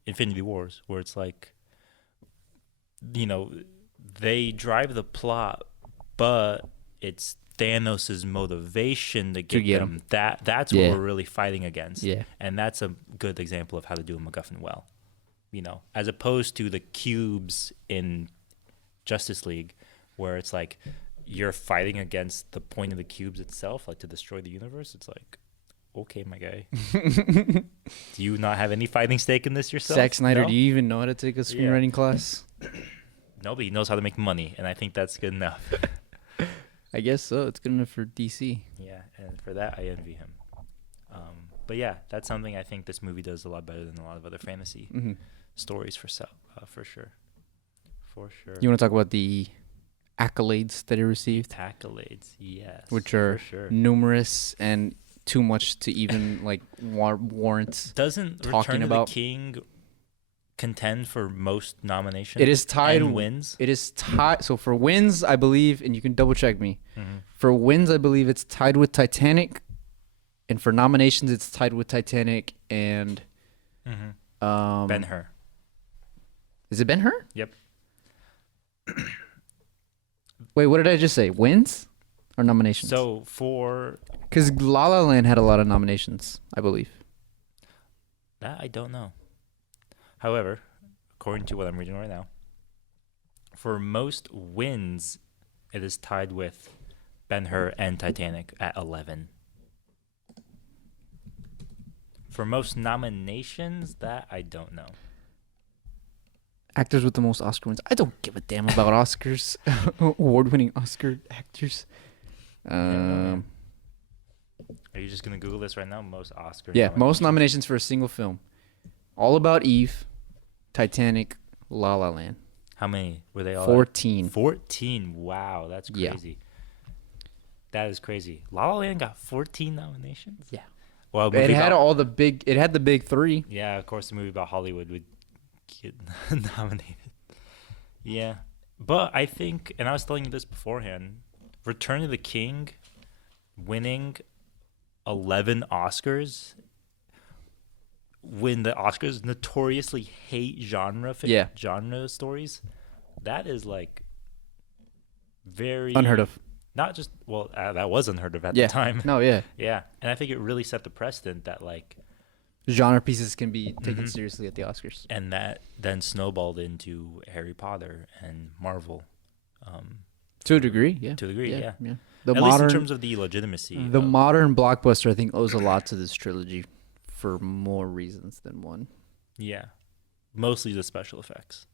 Infinity Wars, where it's like, you know, they drive the plot, but it's Thanos' motivation to get get them. That's what we're really fighting against. Yeah. And that's a good example of how to do a MacGuffin well. You know, as opposed to the cubes in Justice League, where it's like you're fighting against the point of the cubes itself, like to destroy the universe. It's like, okay, my guy, do you not have any fighting stake in this yourself? Zack Snyder, No? do you even know how to take a screenwriting class? Nobody knows how to make money, and I think that's good enough. I guess so. It's good enough for DC. Yeah, and for that, I envy him. But yeah, that's something I think this movie does a lot better than a lot of other fantasy stories for sure. For sure. You want to talk about the accolades that it received? Accolades, yes. Which are for sure. numerous and too much to even like warrant. Doesn't talking Return of about. the King contend for most nominations? It is tied. And wins. It is tied. So for wins, I believe, and you can double check me. Mm-hmm. For wins, I believe it's tied with Titanic, and for nominations, it's tied with Titanic and Ben-Hur. Is it Ben-Hur? Yep. Wait, what did I just say? Wins or nominations? So for because La La Land had a lot of nominations, I believe. that, I don't know. However, according to what I'm reading right now, for most wins, it is tied with Ben-Hur and Titanic at 11. For most nominations, that I don't know. Actors with the most Oscar wins. I don't give a damn about Oscars. Award-winning Oscar actors. Are you just gonna Google this right now? Most Oscar. Yeah, most nominations for a single film. All About Eve, Titanic, La La Land. How many were they all? 14. 14. Wow, that's Yeah. crazy. That is crazy. La La Land got 14 nominations. Yeah. Well, It had all the big. It had the big three. Yeah, of course, the movie about Hollywood would get nominated. Yeah, but I think, and I was telling you this beforehand, Return of the King winning 11 Oscars when the Oscars notoriously hate genre stories, that is like very Unheard of. Not just that was unheard of at the time. No, yeah. Yeah, and I think it really set the precedent that like Genre pieces can be taken seriously at the Oscars. and that then snowballed into Harry Potter and Marvel. To a degree, yeah. To a degree, yeah. The At modern, least in terms of the legitimacy. the modern blockbuster, I think, owes a lot to this trilogy for more reasons than one. Yeah, mostly the special effects.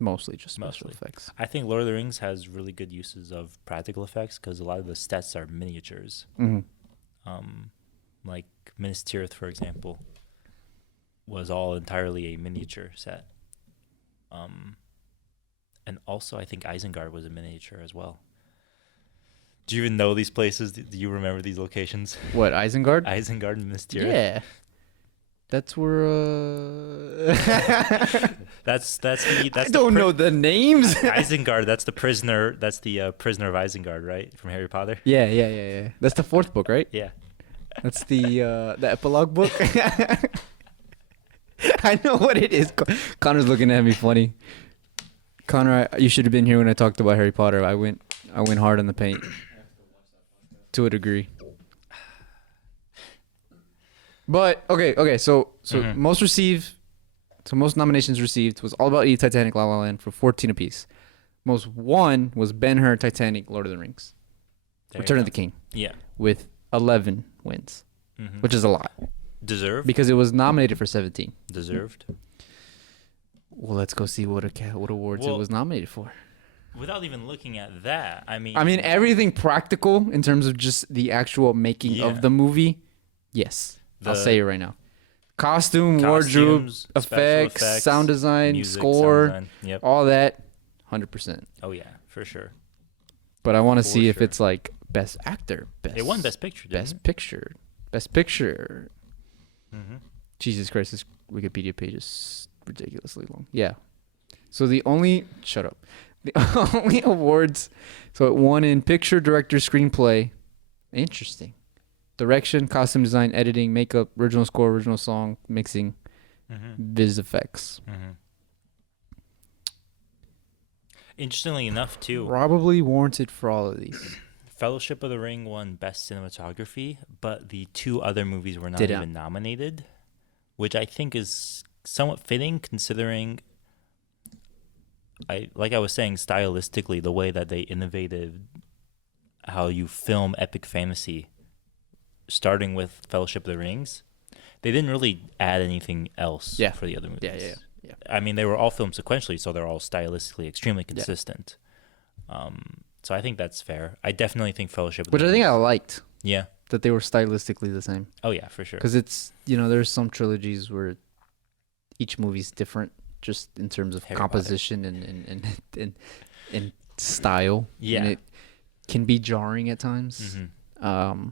Mostly just special Mostly. effects. I think Lord of the Rings has really good uses of practical effects because a lot of the sets are miniatures. Like Minas Tirith, for example, was all entirely a miniature set. And also, I think Isengard was a miniature as well. Do you even know these places? Do you remember these locations? What, Isengard? Isengard and Minas Tirith? Yeah. That's where. That's the. I don't know the names. Isengard. That's the prisoner. That's the prisoner of Isengard, right, from Harry Potter. Yeah. That's the fourth book, right? Yeah. That's the epilogue book. I know what it is. Connor's looking at me funny. Connor, you should have been here when I talked about Harry Potter. I went hard on the paint. To a degree. But okay. So most nominations received was All About Eve, Titanic, La La Land for 14 apiece. Most won was Ben-Hur, Titanic, Lord of the Rings, Return of the King. Yeah. With 11 wins, which is a lot. Deserved. Because it was nominated for 17. Deserved. Well, let's go see what awards it was nominated for. Without even looking at that, I mean everything practical in terms of just the actual making of the movie. Yes, I'll say it right now. Costume, wardrobe, costumes, effects, sound design, music, score, sound design. Yep. all that, 100%. Oh yeah, for sure. But I want to see if sure. it's like best actor, It won Best Picture. Didn't best picture, best picture. Mm-hmm. Jesus Christ, this Wikipedia page is ridiculously long. Yeah. So shut up. The only awards, so it won in picture, director, screenplay. Interesting. Direction, costume design, editing, makeup, original score, original song, mixing, viz effects. Interestingly enough, too, Probably warranted for all of these. Fellowship of the Ring won Best Cinematography, but the 2 other movies were not Didn't. even nominated, which I think is somewhat fitting considering, like I was saying, stylistically, the way that they innovated how you film epic fantasy, starting with Fellowship of the Rings. They didn't really add anything else for the other movies. Yeah. I mean, they were all filmed sequentially, so they're all stylistically extremely consistent. So I think that's fair. I definitely think Fellowship of the Which I Ring. think I liked. Yeah. That they were stylistically the same. Oh, yeah, for sure. Because it's, there's some trilogies where each movie's different just in terms of composition and style. Yeah. And it can be jarring at times. Mm-hmm.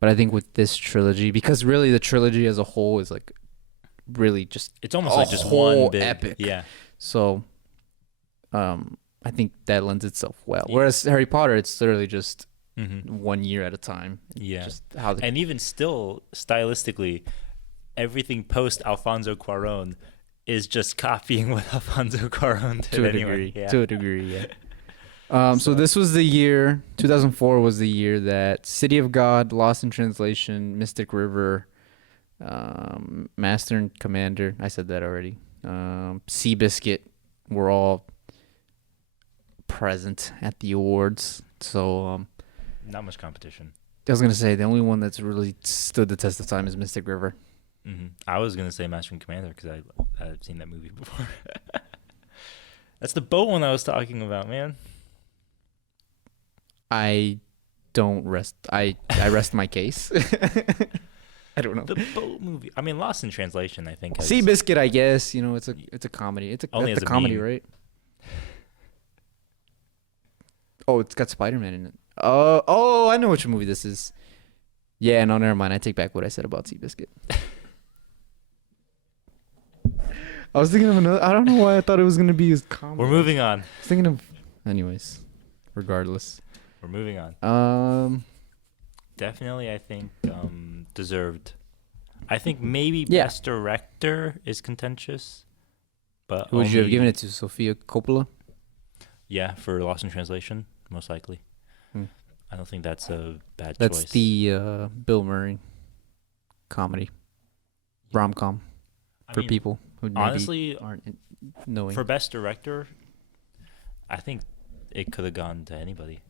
But I think with this trilogy, because really the trilogy as a whole is like really just it's almost like just whole one big epic. Yeah. So I think that lends itself well. Whereas Harry Potter, it's literally just 1 year at a time. Yeah. Just how and even still, stylistically, everything post Alfonso Cuarón is just copying what Alfonso Cuarón did to a anyway. degree. To a degree, yeah. So this was the year, 2004 was the year that City of God, Lost in Translation, Mystic River, Master and Commander, I said that already, Seabiscuit were all present at the awards. So not much competition. I was going to say, the only one that's really stood the test of time is Mystic River. Mm-hmm. I was going to say Master and Commander because I've seen that movie before. That's the boat one I was talking about, man. I don't rest. I rest my case. I don't know. The boat movie. I mean, Lost in Translation, I think. Seabiscuit, I guess. It's a comedy. It's only a comedy, right? Oh, it's got Spider-Man in it. Oh, I know which movie this is. Yeah, no, never mind. I take back what I said about Seabiscuit. I was thinking of another. I don't know why I thought it was gonna be his comedy. We're moving on. I was thinking of. Anyways, regardless. We're moving on. Um. Definitely, I think deserved. I think maybe Best Director is contentious, but who would you have given it to? Sofia Coppola? Yeah, for Lost in Translation, most likely. I don't think that's a bad choice. That's the Bill Murray comedy rom-com for people who maybe honestly aren't knowing. For Best Director, I think it could have gone to anybody.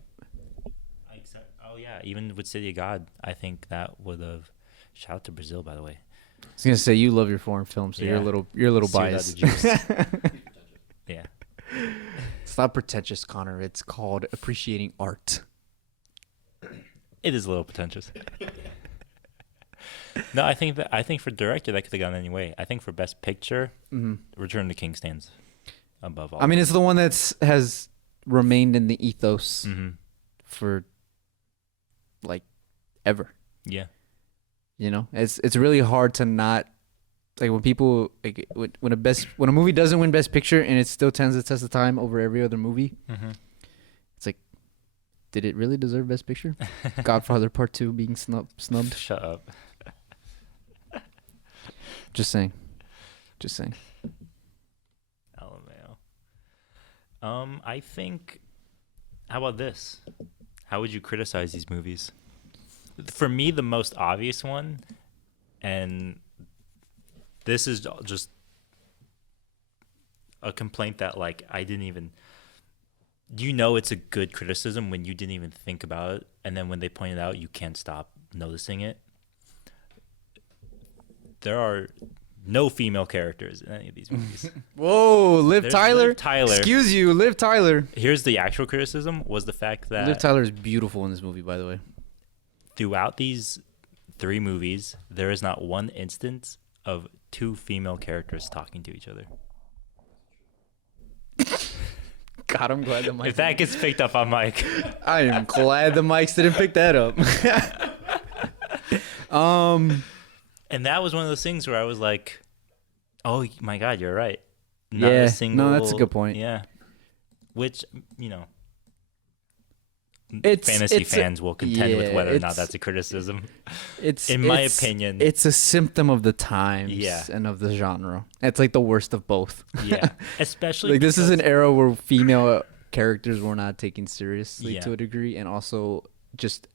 Even with City of God, I think that would have. Shout out to Brazil, by the way. I was gonna say you love your foreign films, so you're a little biased. Yeah. It's not pretentious, Connor. It's called appreciating art. It is a little pretentious. No, I think for director that could have gone anyway. I think for Best Picture, Return of the King stands above all. I mean, it's the one has remained in the ethos for like ever. Yeah. It's really hard to not like when people like when a movie doesn't win Best Picture and it still stands the test of time over every other movie. It's like, did it really deserve Best Picture? Godfather Part 2 being snubbed. Shut up. Just saying. LMAO. I think. How about this? How would you criticize these movies? For me, the most obvious one, and this is just a complaint that like I didn't even. It's a good criticism when you didn't even think about it, and then when they point it out, you can't stop noticing it. There are no female characters in any of these movies. Whoa, Liv There's Tyler. Liv Tyler. Excuse you, Liv Tyler. Here's the actual criticism: was the fact that Liv Tyler is beautiful in this movie, by the way. Throughout these 3 movies, there is not one instance of 2 female characters talking to each other. God, I'm glad the mic. If that gets picked up on mic, I am glad the mics didn't pick that up. And that was one of those things where I was like, "Oh my God, you're right." No, that's a good point. Yeah, which fantasy fans will contend with whether or not that's a criticism. In my opinion, it's a symptom of the times and of the genre. It's like the worst of both. Yeah, especially like this is an era where female characters were not taken seriously to a degree, and also just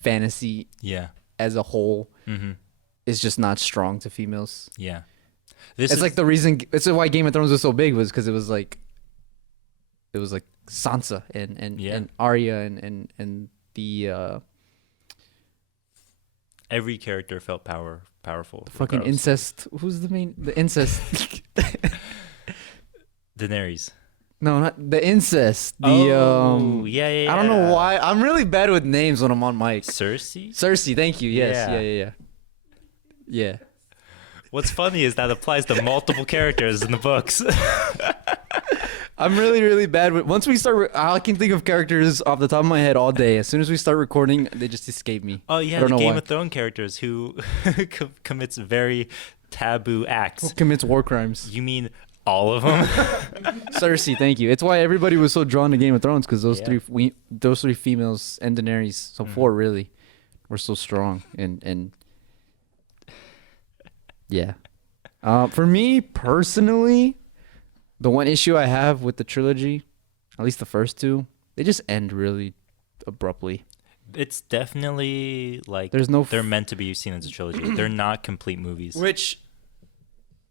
fantasy as a whole is just not strong to females. Yeah, it's like the reason. It's why Game of Thrones was so big, was because it was like Sansa and Arya and the every character felt powerful. The fucking incest. Who's the main? The incest. Daenerys. No, not the incest. The yeah. I don't know why. I'm really bad with names when I'm on mic. Cersei, thank you. Yes. Yeah. What's funny is that applies to multiple characters in the books. I'm really, really bad with. Once we start, I can think of characters off the top of my head all day. As soon as we start recording, they just escape me. Oh yeah, the Game of Thrones characters who commits very taboo acts. Who commits war crimes? You mean all of them? Cersei, thank you. It's why everybody was so drawn to Game of Thrones, because those three females and Daenerys, so four really, were so strong and yeah. For me personally, the one issue I have with the trilogy, at least the first two, they just end really abruptly. It's definitely like they're meant to be seen as a trilogy. They're not complete movies. Which,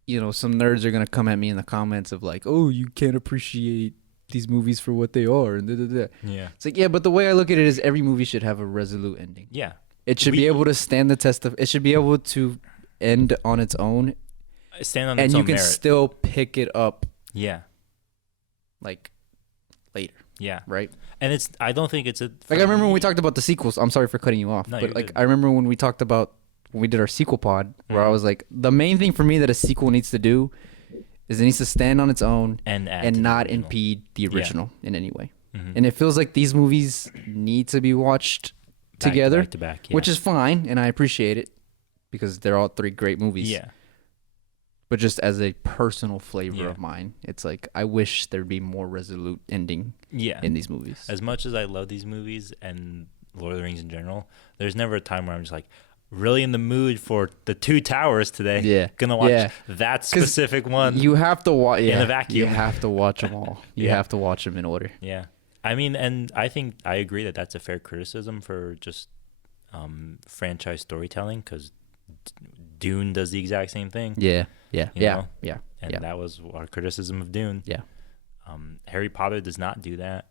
some nerds are gonna come at me in the comments of like, "Oh, you can't appreciate these movies for what they are." And yeah, it's like, yeah, but the way I look at it is every movie should have a resolute ending. Yeah, it should be able to stand the test of. It should be able to end on its own. Stand on its own and you can still pick it up. Yeah. Like later. Yeah. Right? And I don't think it's like I remember when we talked about the sequels. I'm sorry for cutting you off. No, but like I remember when we talked about when we did our sequel pod where I was like, the main thing for me that a sequel needs to do is it needs to stand on its own and not impede the original in any way. And it feels like these movies need to be watched together. Back to back, which is fine, and I appreciate it because they're all three great movies. Yeah. But just as a personal flavor of mine, it's like I wish there'd be more resolute ending in these movies. As much as I love these movies and Lord of the Rings in general, there's never a time where I'm just like really in the mood for the Two Towers today. Yeah. Gonna watch that specific one. You have to watch in a vacuum. You have to watch them all. You have to watch them in order. Yeah. I mean, and I think I agree that that's a fair criticism for just franchise storytelling, because Dune does the exact same thing. Yeah. And that was our criticism of Dune. Yeah. Harry Potter does not do that,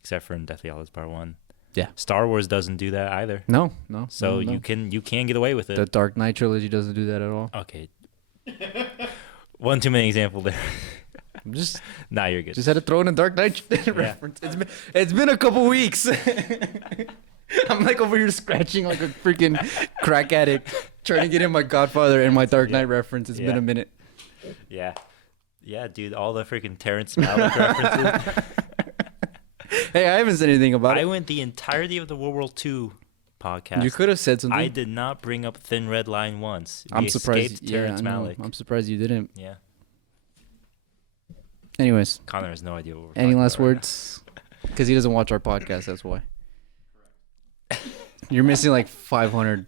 except for in Deathly Hallows Part 1. Yeah. Star Wars doesn't do that either. No. So you can get away with it. The Dark Knight trilogy doesn't do that at all. Okay. One too many example there. I'm just you're good. Just had to throw in a Dark Knight reference. It's been a couple weeks. I'm like over here scratching like a freaking crack addict, trying to get in my Godfather and my Dark Knight reference. It's been a minute. Yeah, dude, all the freaking Terrence Malick references. Hey, I haven't said anything about it. I went the entirety of the World War II podcast. You could have said something. I did not bring up Thin Red Line once. I'm surprised. Terrence Malick. I'm surprised you didn't. Yeah. Anyways, Connor has no idea what we're any last words? Because he doesn't watch our podcast. That's why. You're missing like 500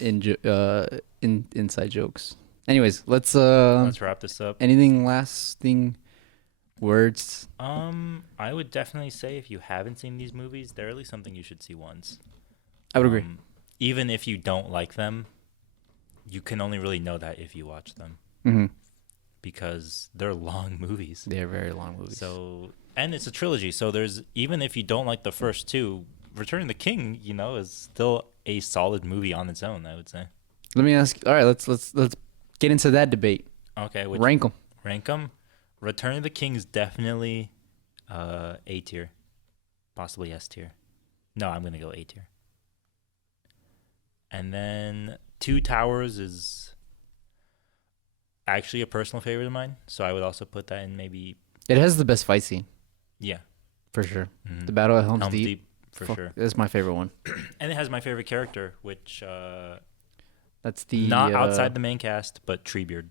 inside jokes. Anyways, let's wrap this up. Anything lasting words? I would definitely say if you haven't seen these movies, they're at least something you should see once. I would agree. Even if you don't like them, you can only really know that if you watch them. Mm-hmm. Because they're long movies. They're very long movies. So, and it's a trilogy. So there's, even if you don't like the first two, Return of the King, is still a solid movie on its own, I would say. Let me ask. All right, let's get into that debate. Okay, rank them. Rank them. Return of the King is definitely A tier, possibly S tier. No, I'm gonna go A tier. And then Two Towers is actually a personal favorite of mine, so I would also put that in maybe. It has the best fight scene. Yeah, for sure. Mm-hmm. The Battle at Helm's Deep. For sure. That's my favorite one. And it has my favorite character, which that's the not outside the main cast, but Treebeard.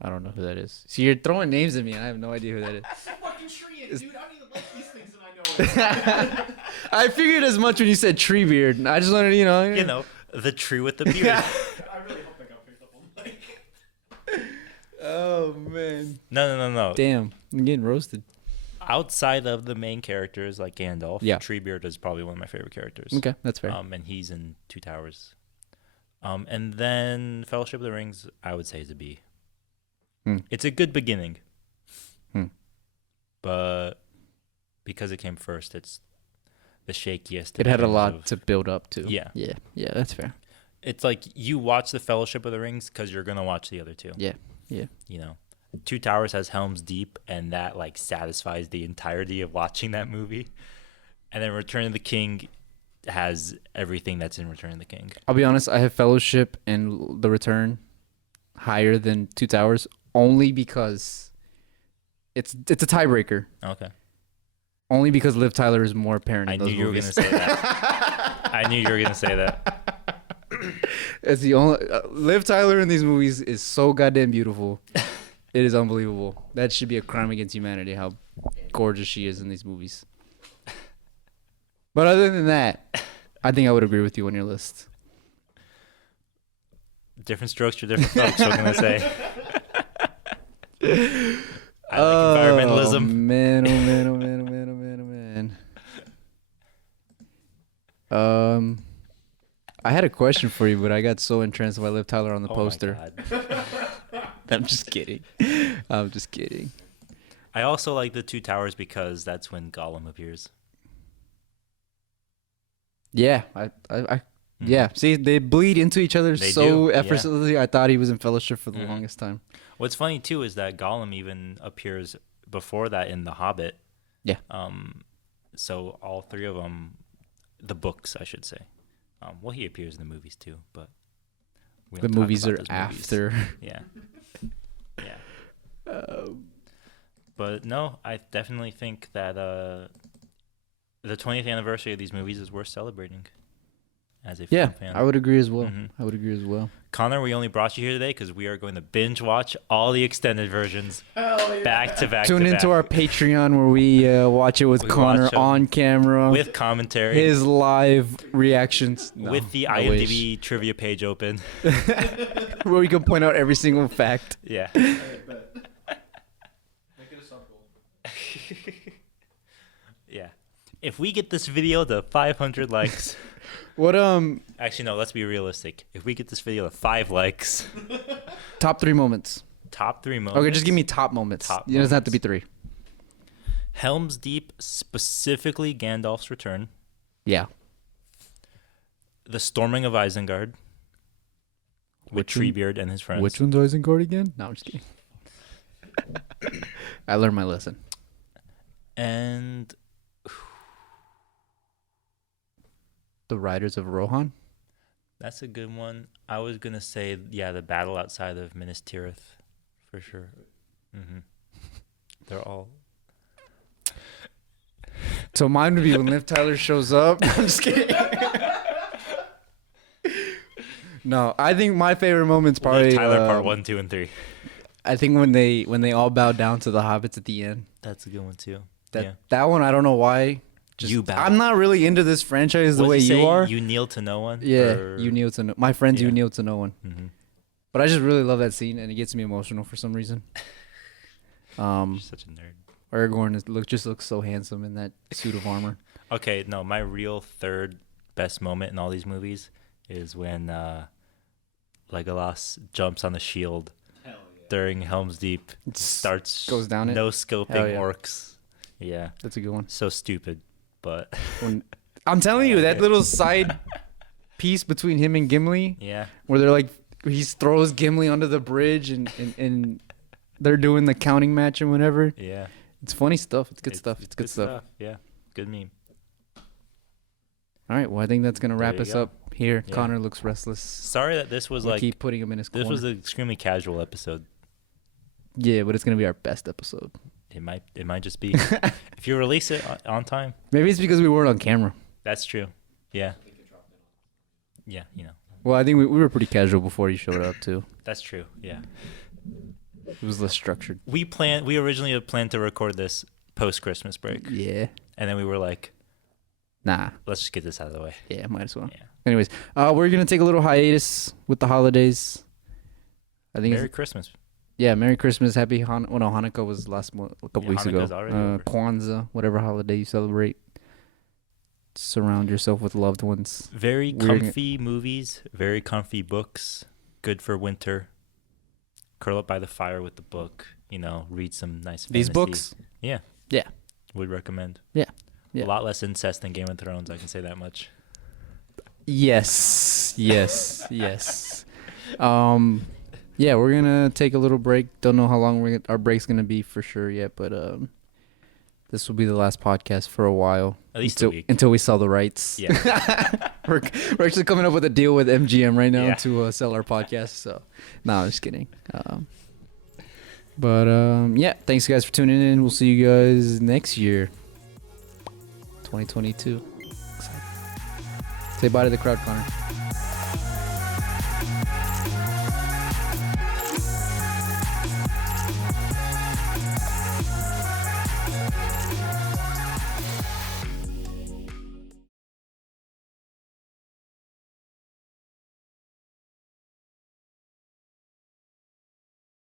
I don't know who that is. See, you're throwing names at me. I have no idea who that is. fucking tree it, dude. I don't even like these things, and I know it. I figured as much when you said tree beard. I just wanted to, You know, the tree with the beard. I really hope I got picked up on like. Oh man. No. Damn, I'm getting roasted. Outside of the main characters like Gandalf, Yeah. Treebeard is probably one of my favorite characters. Okay, that's fair. And he's in Two Towers. And then Fellowship of the Rings, I would say is a B. It's a good beginning. But because it came first, it's the shakiest. It had a lot to build up to. Yeah. Yeah, that's fair. It's like you watch the Fellowship of the Rings because you're gonna watch the other two. Yeah. You know, Two Towers has Helm's Deep, and that like satisfies the entirety of watching that movie. And then Return of the King has everything that's in Return of the King. I'll be honest, I have Fellowship and The Return higher than Two Towers only because it's a tiebreaker. Okay. Only because Liv Tyler is more apparent I in knew those you were movies. gonna say that. I knew you were gonna say that. It's the only Liv Tyler in these movies is so goddamn beautiful. It is unbelievable. That should be a crime against humanity. How gorgeous she is in these movies. But other than that, I think I would agree with you on your list. Different strokes for different folks. What can I say? I like environmentalism. Man, oh man. I had a question for you, but I got so entranced by Liv Tyler on the poster. My God. I'm just kidding. I'm just kidding. I also like the Two Towers because that's when Gollum appears. Yeah, yeah. See, they bleed into each other They so do, yeah. effortlessly. I thought he was in Fellowship for the longest time. What's funny too is that Gollum even appears before that in The Hobbit. Yeah. So all three of them, the books, I should say. Well, he appears in the movies too, but we The don't talk movies about are those movies. after. Yeah. But no, I definitely think that the 20th anniversary of these movies is worth celebrating as a film fan. I would agree as well. Mhm. I would agree as well. Connor, we only brought you here today because we are going to binge watch all the extended versions back to back. Tune to into back, our Patreon where we watch it with We Connor watch 'em on camera. with commentary, his live reactions. No, with the I wish. IMDb trivia page open. Where we can point out every single fact. Yeah. Make it a sub goal. Yeah. If we get this video to 500 likes. What Actually, no, let's be realistic. If we get this video to 5 likes, top 3 moments? top 3 moments. Okay, just give me top moments. Top It doesn't have to be moments. 3. Helm's Deep, specifically Gandalf's return. Yeah. The storming of Isengard with Which one? Treebeard and his friends. Which one's Isengard again? No, I'm just kidding. I learned my lesson. And The Riders of Rohan. that's a good one. I was going to say, yeah, the battle outside of Minas Tirith, for sure. They're all... So mine would be when Liv Tyler shows up. I'm just kidding. No, I think my favorite moment's probably Tyler Part 1, 2, and 3. I think when they all bow down to the hobbits at the end. That's a good one, too. That one, I don't know why. You bow. I'm not really into this franchise the What way does it you say? are. You kneel to no one? Yeah, Or- you kneel to no. My friends, you Yeah. kneel to no one. Mhm. But I just really love that scene, and it gets me emotional for some reason. You're such a nerd. Aragorn just looks so handsome in that suit of armor. Okay, no, my real third best moment in all these movies is when Legolas jumps on the shield Hell yeah. during Helm's Deep, It starts goes down it. no scoping Hell yeah. orcs. Yeah, That's a good one. so stupid, but I'm telling you, that little side piece between him and Gimli, yeah, where they're like, he throws Gimli under the bridge, and they're doing the counting match and whatever. yeah, It's funny stuff. It's good stuff. It's good stuff. Yeah, good meme. All right. Well, I think that's gonna wrap There you us go. up here. Yeah. Connor looks restless. Sorry that this was We'll like keep putting him in his corner. this was an extremely casual episode. Yeah, but it's gonna be our best episode. It might just be if you release it on time. Maybe it's because we weren't on camera. That's true. Yeah. Yeah, Well, I think we were pretty casual before you showed up too. that's true. Yeah. It was less structured. We originally had planned to record this post Christmas break, Yeah. and then we were like, Nah. let's just get this out of the way. Yeah, might as well. Yeah. Anyways, we're gonna take a little hiatus with the holidays. I think Merry Christmas. Yeah, Merry Christmas, Happy Hanukkah was last month, a couple weeks ago. Hanukkah's already over. Kwanzaa, whatever holiday you celebrate. Surround yourself with loved ones. Very comfy movies, very comfy books, good for winter. Curl up by the fire with the book, read some nice fantasy. These books? Yeah. Yeah. Would recommend. Yeah. Yeah. A lot less incest than Game of Thrones, I can say that much. Yes. Yes. Yes. Yeah, we're gonna take a little break. Don't know how long our break's gonna be for sure yet, but this will be the last podcast for a while. At least a week. Until we sell the rights. Yeah. we're actually coming up with a deal with MGM right now Yeah. to sell our podcast. So, no, I'm just kidding. Yeah, thanks guys for tuning in. We'll see you guys next year, 2022. Say bye to the crowd, Connor.